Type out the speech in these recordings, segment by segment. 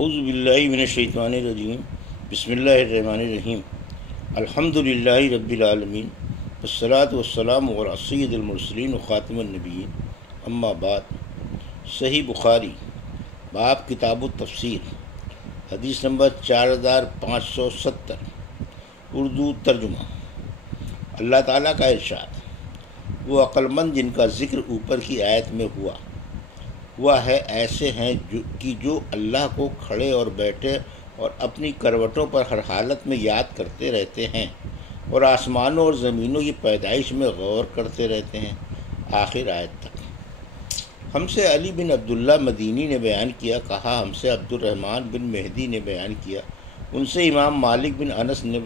اعوذ باللہ من الشیطان الرجیم بسم اللہ الرحمن الرحیم الحمد للہ رب العالمین والصلاة والسلام علی سید المرسلین وخاتم النبیین اما بعد۔ صحیح بخاری باب کتاب التفسیر، حدیث نمبر 4570، اردو ترجمہ۔ اللہ تعالیٰ کا ارشاد: وہ عقلمند جن کا ذکر اوپر کی آیت میں ہوا ہے ایسے ہیں جو اللہ کو کھڑے اور بیٹھے اور اپنی کروٹوں پر ہر حالت میں یاد کرتے رہتے ہیں، اور آسمانوں اور زمینوں کی پیدائش میں غور کرتے رہتے ہیں، آخر آیت تک۔ ہم سے علی بن عبداللہ مدینی نے بیان کیا، کہا ہم سے عبد الرحمن بن مہدی نے بیان کیا، ان سے امام مالک بن انس نے،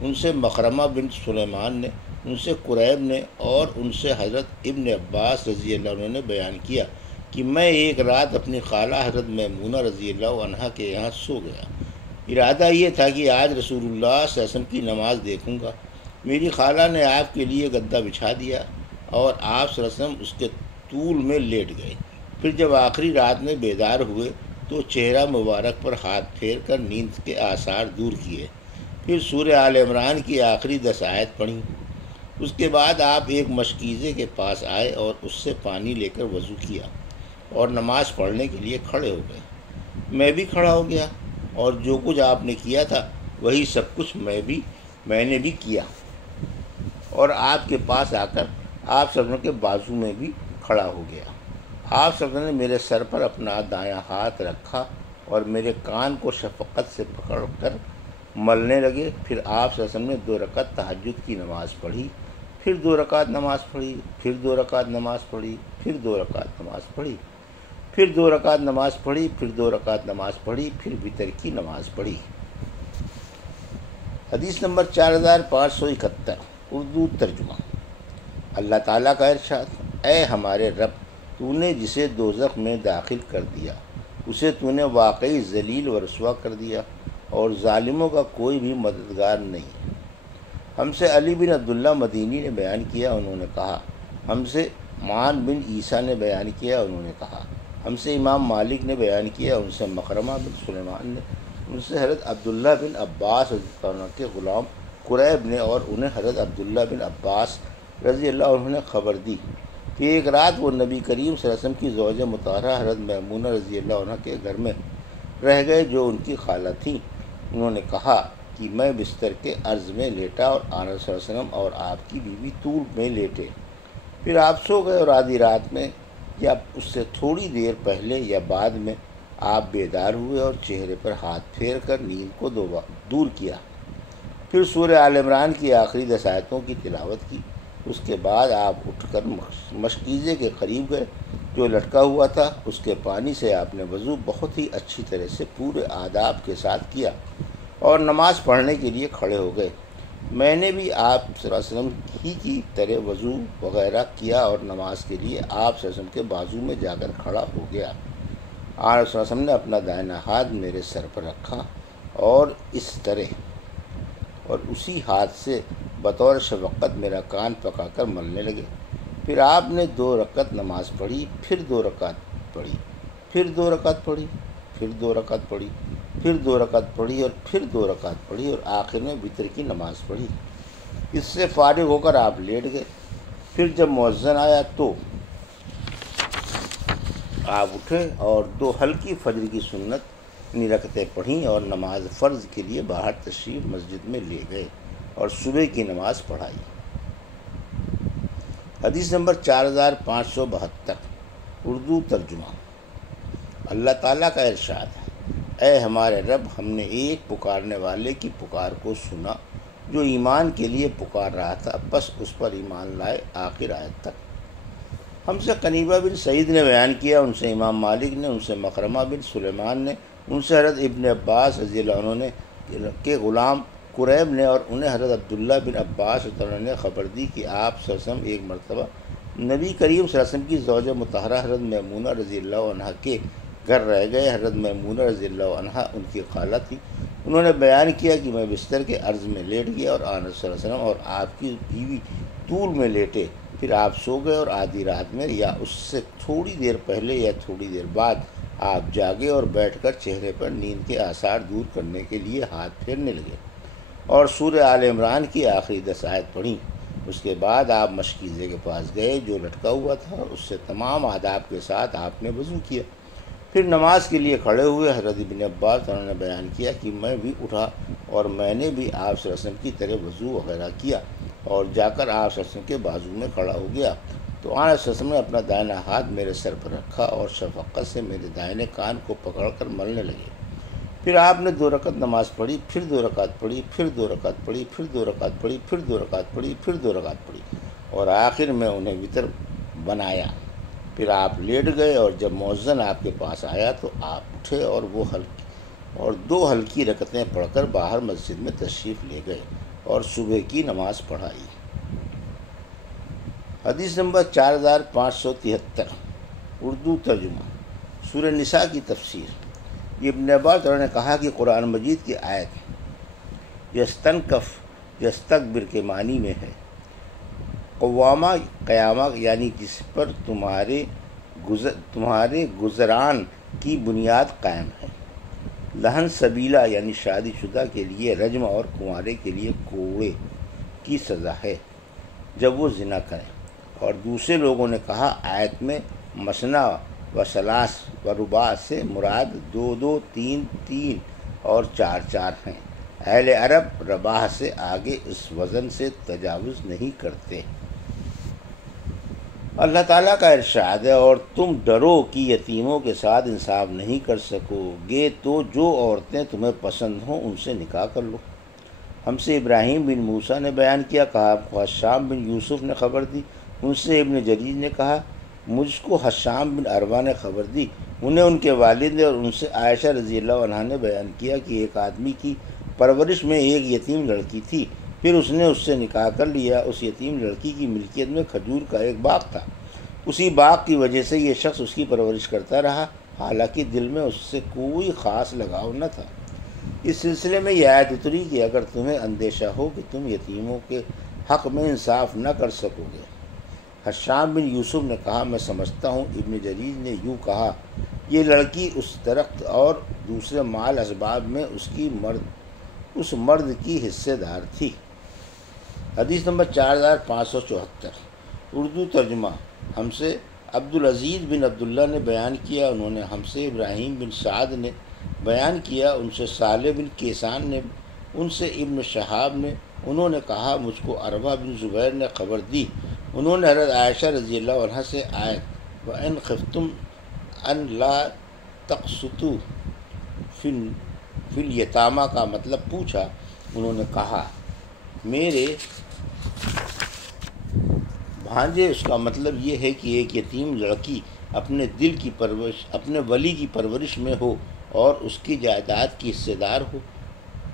ان سے مخرمہ بن سلیمان نے، ان سے قریب نے، اور ان سے حضرت ابن عباس رضی اللہ عنہ نے بیان کیا کہ میں ایک رات اپنی خالہ حضرت میمونہ رضی اللہ عنہا کے یہاں سو گیا۔ ارادہ یہ تھا کہ آج رسول اللہ صلی اللہ علیہ وسلم کی نماز دیکھوں گا۔ میری خالہ نے آپ کے لیے گدا بچھا دیا اور آپ صلی اللہ علیہ وسلم اس کے طول میں لیٹ گئے۔ پھر جب آخری رات میں بیدار ہوئے تو چہرہ مبارک پر ہاتھ پھیر کر نیند کے آثار دور کیے، پھر سورہ آل عمران کی آخری 10 آیت پڑھیں۔ اس کے بعد آپ ایک مشکیزے کے پاس آئے اور اس سے پانی لے کر وضو کیا اور نماز پڑھنے کے لیے کھڑے ہو گئے۔ میں بھی کھڑا ہو گیا، اور جو کچھ آپ نے کیا تھا وہی سب کچھ میں نے بھی کیا، اور آپ کے پاس آ کر آپ سب کے بازو میں بھی کھڑا ہو گیا۔ آپ سب نے میرے سر پر اپنا دایاں ہاتھ رکھا اور میرے کان کو شفقت سے پکڑ کر ملنے لگے۔ پھر آپ صلی اللہ علیہ وسلم نے 2 رکعت تہجد کی نماز پڑھی، پھر 2 رکعت نماز پڑھی، پھر 2 رکعت نماز پڑھی، پھر 2 رکعت نماز پڑھی، پھر 2 رکعت نماز پڑھی، پھر 2 رکعت نماز پڑھی، پھر وتر کی نماز پڑھی۔ حدیث نمبر 4571، اردو ترجمہ۔ اللہ تعالیٰ کا ارشاد: اے ہمارے رب، تو نے جسے دوزخ میں داخل کر دیا اسے تو نے واقعی ذلیل و رسوا کر دیا، اور ظالموں کا کوئی بھی مددگار نہیں۔ ہم سے علی بن عبداللہ مدینی نے بیان کیا، انہوں نے کہا ہم سے معان بن عیسیٰ نے بیان کیا، انہوں نے کہا ہم سے امام مالک نے بیان کیا، ان سے مخرمہ بن سلیمان نے، ان سے حضرت عبداللہ بن عباس رضی اللہ عنہ کے غلام قریب نے، اور انہیں حضرت عبداللہ بن عباس رضی اللہ عنہ نے خبر دی کہ ایک رات وہ نبی کریم صلی اللہ علیہ وسلم کی زوج مطہرہ حضرت میمونہ رضی اللہ عنہ کے گھر میں رہ گئے جو ان کی خالہ تھیں۔ انہوں نے کہا کہ میں بستر کے عرض میں لیٹا اور آنس صلی اللہ علیہ وسلم اور آپ کی بیوی طول میں لیٹے۔ پھر آپ سو گئے، اور آدھی رات میں یا اس سے تھوڑی دیر پہلے یا بعد میں آپ بیدار ہوئے اور چہرے پر ہاتھ پھیر کر نیند کو دور کیا، پھر سورہ آل عمران کی آخری 10 آیتوں کی تلاوت کی۔ اس کے بعد آپ اٹھ کر مشکیزے کے قریب گئے جو لٹکا ہوا تھا، اس کے پانی سے آپ نے وضو بہت ہی اچھی طرح سے پورے آداب کے ساتھ کیا اور نماز پڑھنے کے لیے کھڑے ہو گئے۔ میں نے بھی آپ صلی اللہ علیہ وسلم ہی کی طرح وضو وغیرہ کیا اور نماز کے لیے آپ صلی اللہ علیہ وسلم کے بازو میں جا کر کھڑا ہو گیا۔ آپ صلی اللہ علیہ وسلم نے اپنا دائنا ہاتھ میرے سر پر رکھا اور اس طرح، اور اسی ہاتھ سے بطور شفقت میرا کان پکا کر ملنے لگے۔ پھر آپ نے 2 رکعت نماز پڑھی، پھر 2 رکعت پڑھی، پھر 2 رکعت پڑھی، پھر 2 رکعت پڑھی، پھر 2 رکعت پڑھی، اور پھر 2 رکعت پڑھی، اور آخر میں وتر کی نماز پڑھی۔ اس سے فارغ ہو کر آپ لیٹ گئے۔ پھر جب مؤذن آیا تو آپ اٹھے اور 2 ہلکی فجر کی سنت رکعتیں پڑھیں اور نماز فرض کے لیے باہر تشریف مسجد میں لے گئے اور صبح کی نماز پڑھائی۔ حدیث نمبر 4572، اردو ترجمہ۔ اللہ تعالیٰ کا ارشاد ہے: اے ہمارے رب، ہم نے ایک پکارنے والے کی پکار کو سنا جو ایمان کے لیے پکار رہا تھا، بس اس پر ایمان لائے، آخر آیت تک۔ ہم سے قنیبہ بن سعید نے بیان کیا، ان سے امام مالک نے، ان سے مخرمہ بن سلیمان نے، ان سے حضرت ابن عباس رضی اللہ عنہ کے غلام قریب نے، اور انہیں حضرت عبداللہ بن عباس رضی اللہ عنہ نے خبر دی کہ آپ صلی اللہ علیہ وسلم ایک مرتبہ نبی کریم صلی اللہ علیہ وسلم کی زوج مطہرہ حضرت میمونہ رضی اللہ عنہ کے گھر رہ گئے۔ حضرت میمونہ رضی اللہ عنہ ان کی خالہ تھی۔ انہوں نے بیان کیا کہ میں بستر کے عرض میں لیٹ گیا اور آنس صلی اللہ علیہ وسلم اور آپ کی بیوی طول میں لیٹے۔ پھر آپ سو گئے، اور آدھی رات میں یا اس سے تھوڑی دیر پہلے یا تھوڑی دیر بعد آپ جاگے اور بیٹھ کر چہرے پر نیند کے آثار دور کرنے کے لیے ہاتھ پھیرنے لگے اور سورہ آل عمران کی آخری 10 آیت پڑھیں۔ اس کے بعد آپ مشکیزے کے پاس گئے جو لٹکا ہوا تھا، اس سے تمام آداب کے ساتھ آپ نے وضو کیا۔ پھر نماز کے لیے کھڑے ہوئے حضرت ابن عباس انہوں نے بیان کیا کہ میں بھی اٹھا اور میں نے بھی آپ صلی اللہ علیہ وسلم کی طرح وضو وغیرہ کیا اور جا کر آپ صلی اللہ علیہ وسلم کے بازو میں کھڑا ہو گیا تو آپ صلی اللہ علیہ وسلم نے اپنا دائنا ہاتھ میرے سر پر رکھا اور شفقت سے میرے دائنے کان کو پکڑ کر ملنے لگے۔ پھر آپ نے 2 رکعت نماز پڑھی، پھر 2 رکعت پڑھی، پھر 2 رکعت پڑھی، پھر 2 رکعت پڑھی، پھر 2 رکعت پڑھی، پھر 2 رکعت پڑھی اور آخر میں انہیں وتر بنایا۔ پھر آپ لیٹ گئے اور جب مؤذن آپ کے پاس آیا تو آپ اٹھے اور 2 ہلکی رکعتیں پڑھ کر باہر مسجد میں تشریف لے گئے اور صبح کی نماز پڑھائی۔ حدیث نمبر 4573 اردو ترجمہ سورہ نساء کی تفسیر۔ یہ ابن عباس نے کہا کہ قرآن مجید کی آیت یستنکف یستکبر کے معنی میں ہے قوامہ قیامہ، یعنی جس پر تمہارے گزران کی بنیاد قائم ہے۔ لہن سبیلہ یعنی شادی شدہ کے لیے رجم اور کنوارے کے لیے کوڑے کی سزا ہے جب وہ زنا کریں۔ اور دوسرے لوگوں نے کہا آیت میں مثنا و ثلاث و رباع سے مراد 2 2 3 3 اور 4 4 ہیں۔ اہل عرب رباع سے آگے اس وزن سے تجاوز نہیں کرتے۔ اللہ تعالیٰ کا ارشاد ہے اور تم ڈرو کہ یتیموں کے ساتھ انصاف نہیں کر سکو گے تو جو عورتیں تمہیں پسند ہوں ان سے نکاح کر لو۔ ہم سے ابراہیم بن موسیٰ نے بیان کیا، کہا حشام بن یوسف نے خبر دی، ان سے ابن جریر نے کہا مجھ کو حشام بن عروہ نے خبر دی، انہیں ان کے والد نے اور ان سے عائشہ رضی اللہ عنہا نے بیان کیا کہ ایک آدمی کی پرورش میں ایک یتیم لڑکی تھی، پھر اس نے اس سے نکاح کر لیا۔ اس یتیم لڑکی کی ملکیت میں کھجور کا ایک باغ تھا، اسی باغ کی وجہ سے یہ شخص اس کی پرورش کرتا رہا، حالانکہ دل میں اس سے کوئی خاص لگاؤ نہ تھا۔ اس سلسلے میں یہ آیت اتری کہ اگر تمہیں اندیشہ ہو کہ تم یتیموں کے حق میں انصاف نہ کر سکو گے۔ حشام بن یوسف نے کہا میں سمجھتا ہوں ابن جریر نے یوں کہا یہ لڑکی اس درخت اور دوسرے مال اسباب میں اس مرد کی حصے دار تھی۔ حدیث نمبر 4574 اردو ترجمہ ہم سے عبدالعزیز بن عبداللہ نے بیان کیا، انہوں نے ہم سے ابراہیم بن سعد نے بیان کیا، ان سے صالح بن کیسان نے، ان سے ابن شہاب نے، انہوں نے کہا مجھ کو عروہ بن زبیر نے خبر دی، انہوں نے حضرت عائشہ رضی اللہ عنہا سے آیت وَإِنْ خِفْتُمْ أَنْ لَا تَقْسِطُوا فِي الْيَتَامَى کا مطلب پوچھا۔ انہوں نے کہا میرے بھانجے، اس کا مطلب یہ ہے کہ ایک یتیم لڑکی اپنے دل کی پرورش، اپنے ولی کی پرورش میں ہو اور اس کی جائیداد کی حصے دار ہو،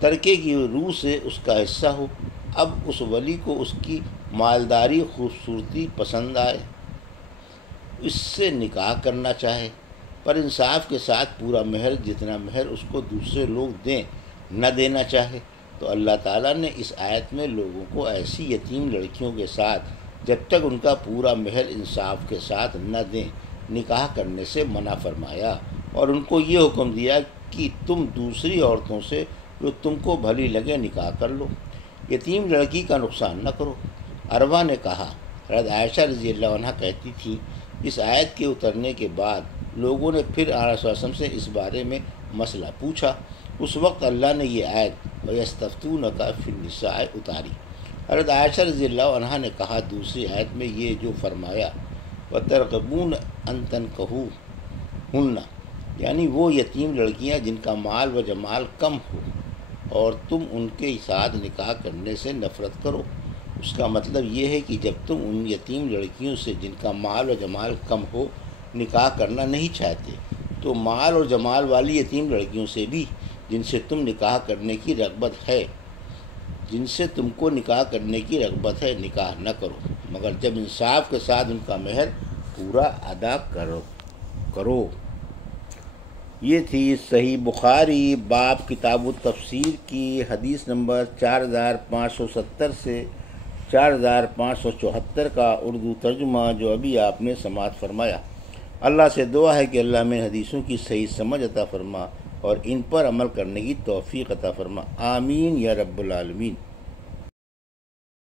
ترکے کی روح سے اس کا حصہ ہو۔ اب اس ولی کو اس کی مالداری خوبصورتی پسند آئے، اس سے نکاح کرنا چاہے، پر انصاف کے ساتھ پورا مہر جتنا مہر اس کو دوسرے لوگ دیں نہ دینا چاہے، تو اللہ تعالیٰ نے اس آیت میں لوگوں کو ایسی یتیم لڑکیوں کے ساتھ جب تک ان کا پورا مہر انصاف کے ساتھ نہ دیں نکاح کرنے سے منع فرمایا، اور ان کو یہ حکم دیا کہ تم دوسری عورتوں سے جو تم کو بھلی لگے نکاح کر لو، یتیم لڑکی کا نقصان نہ کرو۔ عروہ نے کہا حضرت عائشہ رضی اللہ عنہ کہتی تھی اس آیت کے اترنے کے بعد لوگوں نے پھر آن صلی اللہ علیہ وسلم سے اس بارے میں مسئلہ پوچھا، اس وقت اللہ نے یہ آیت وَيَسْتَفْتُونَكَ فِي النِّسَاءِ اتاری۔ حضرت عائشہ رضی اللہ عنہا نے کہا دوسری آیت میں یہ جو فرمایا وَتَرْغَبُونَ أَن تَنكِحُوهُنَّ، یعنی وہ یتیم لڑکیاں جن کا مال و جمال کم ہو اور تم ان کے ساتھ نکاح کرنے سے نفرت کرو، اس کا مطلب یہ ہے کہ جب تم ان یتیم لڑکیوں سے جن کا مال و جمال کم ہو نکاح کرنا نہیں چاہتے تو مال اور جمال والی یتیم لڑکیوں سے بھی جن سے تم نکاح کرنے کی رغبت ہے، جن سے تم کو نکاح کرنے کی رغبت ہے نکاح نہ کرو، مگر جب انصاف کے ساتھ ان کا مہر پورا ادا کرو۔ یہ تھی صحیح بخاری باب کتاب التفسیر کی حدیث نمبر 4570 سے 4574 کا اردو ترجمہ جو ابھی آپ نے سماعت فرمایا۔ اللہ سے دعا ہے کہ اللہ میں حدیثوں کی صحیح سمجھ عطا فرما اور ان پر عمل کرنے کی توفیق عطا فرما، آمین یا رب العالمین۔